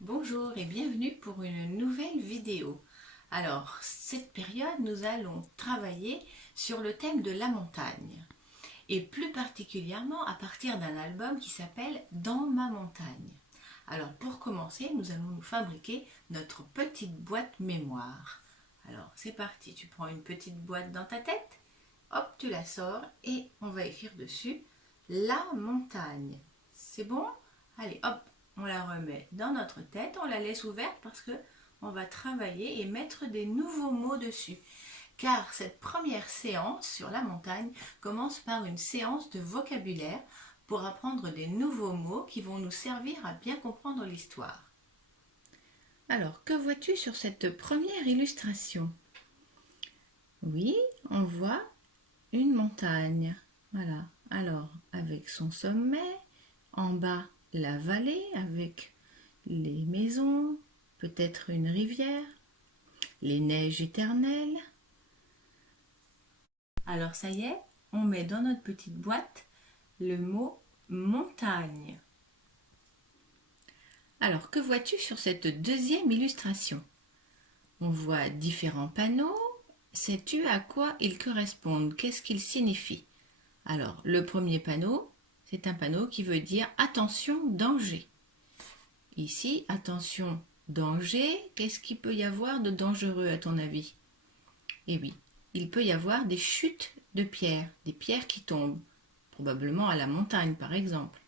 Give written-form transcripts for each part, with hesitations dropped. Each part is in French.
Bonjour et bienvenue pour une nouvelle vidéo. Alors, cette période, nous allons travailler sur le thème de la montagne et plus particulièrement à partir d'un album qui s'appelle Dans ma montagne. Alors, pour commencer, nous allons nous fabriquer notre petite boîte mémoire. Alors, c'est parti, tu prends une petite boîte dans ta tête, hop, tu la sors et on va écrire dessus la montagne. C'est bon? Allez, hop, on la remet dans notre tête, on la laisse ouverte parce que on va travailler et mettre des nouveaux mots dessus. Car cette première séance sur la montagne commence par une séance de vocabulaire pour apprendre des nouveaux mots qui vont nous servir à bien comprendre l'histoire. Alors, que vois-tu sur cette première illustration? Oui, on voit une montagne. Voilà. Alors, avec son sommet, en bas, la vallée avec les maisons, peut-être une rivière, les neiges éternelles. Alors ça y est, on met dans notre petite boîte le mot montagne. Alors que vois-tu sur cette deuxième illustration? On voit différents panneaux. Sais-tu à quoi ils correspondent? Qu'est-ce qu'ils signifient? Alors le premier panneau, c'est un panneau qui veut dire attention, danger. Ici, attention, danger, qu'est-ce qu'il peut y avoir de dangereux à ton avis? Eh oui, il peut y avoir des chutes de pierres, des pierres qui tombent, probablement à la montagne par exemple.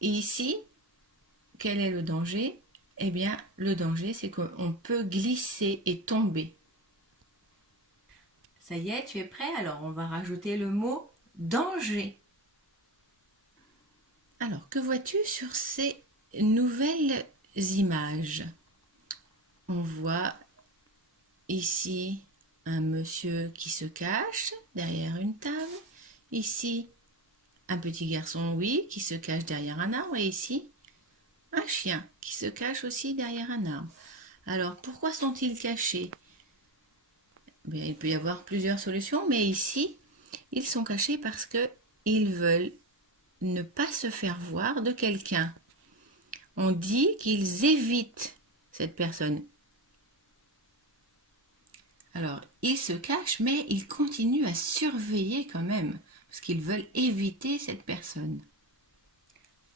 Et ici, quel est le danger? Eh bien, le danger, c'est qu'on peut glisser et tomber. Ça y est, tu es prêt? Alors, on va rajouter le mot danger. Alors, que vois-tu sur ces nouvelles images? On voit ici un monsieur qui se cache derrière une table. Ici, un petit garçon, oui, qui se cache derrière un arbre. Et ici, un chien qui se cache aussi derrière un arbre. Alors, pourquoi sont-ils cachés? Bien, il peut y avoir plusieurs solutions, mais ici, ils sont cachés parce qu'ils veulent ne pas se faire voir de quelqu'un. On dit qu'ils évitent cette personne. Alors, ils se cachent, mais ils continuent à surveiller quand même, parce qu'ils veulent éviter cette personne.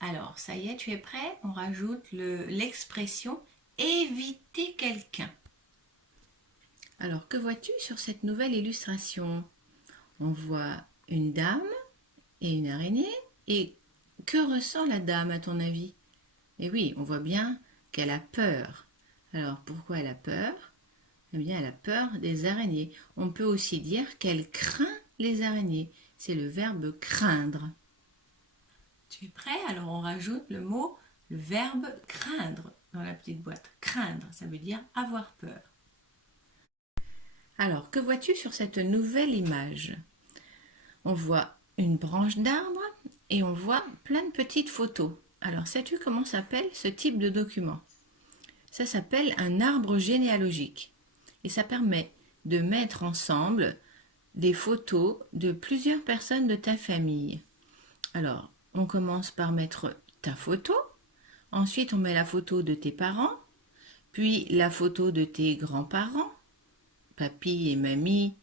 Alors, ça y est, tu es prêt? On rajoute l'expression éviter quelqu'un. Alors, que vois-tu sur cette nouvelle illustration? On voit une dame et une araignée. Et que ressent la dame à ton avis? Eh oui, on voit bien qu'elle a peur. Alors, pourquoi elle a peur? Eh bien, elle a peur des araignées. On peut aussi dire qu'elle craint les araignées. C'est le verbe craindre. Tu es prêt? Alors, on rajoute le verbe craindre dans la petite boîte. Craindre, ça veut dire avoir peur. Alors, que vois-tu sur cette nouvelle image? On voit une branche d'arbre et on voit plein de petites photos. Alors, sais-tu comment s'appelle ce type de document? Ça s'appelle un arbre généalogique. Et ça permet de mettre ensemble des photos de plusieurs personnes de ta famille. Alors, on commence par mettre ta photo. Ensuite, on met la photo de tes parents. Puis la photo de tes grands-parents. Papy et mamie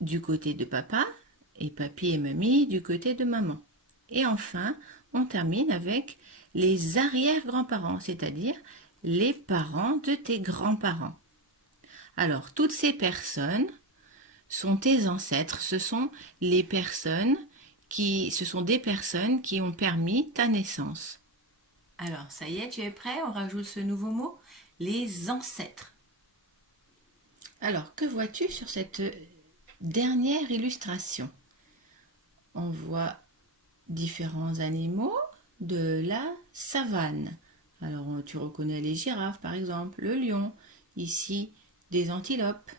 du côté de papa et papy et mamie du côté de maman. Et enfin, on termine avec les arrière-grands-parents, c'est-à-dire les parents de tes grands-parents. Alors, toutes ces personnes sont tes ancêtres, ce sont des personnes qui ont permis ta naissance. Alors, ça y est, tu es prêt? On rajoute ce nouveau mot, les ancêtres. Alors, que vois-tu sur cette dernière illustration? On voit différents animaux de la savane. Alors, tu reconnais les girafes, par exemple, le lion, ici, des antilopes.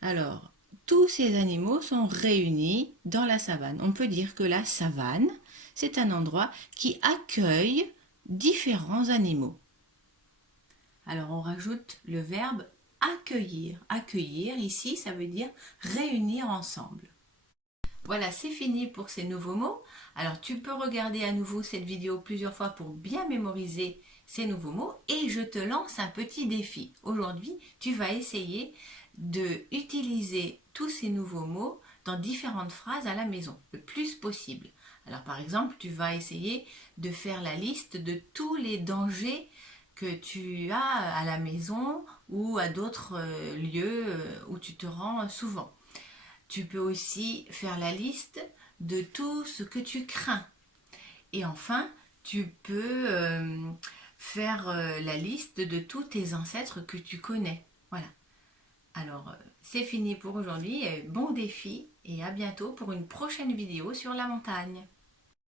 Alors, tous ces animaux sont réunis dans la savane. On peut dire que la savane, c'est un endroit qui accueille différents animaux. Alors, on rajoute le verbe accueillir. Accueillir, ici, ça veut dire réunir ensemble. Voilà, c'est fini pour ces nouveaux mots. Alors tu peux regarder à nouveau cette vidéo plusieurs fois pour bien mémoriser ces nouveaux mots et je te lance un petit défi. Aujourd'hui, tu vas essayer de utiliser tous ces nouveaux mots dans différentes phrases à la maison, le plus possible. Alors par exemple, tu vas essayer de faire la liste de tous les dangers que tu as à la maison ou à d'autres lieux où tu te rends souvent. Tu peux aussi faire la liste de tout ce que tu crains. Et enfin, tu peux faire la liste de tous tes ancêtres que tu connais. Voilà. Alors, c'est fini pour aujourd'hui. Bon défi et à bientôt pour une prochaine vidéo sur la montagne.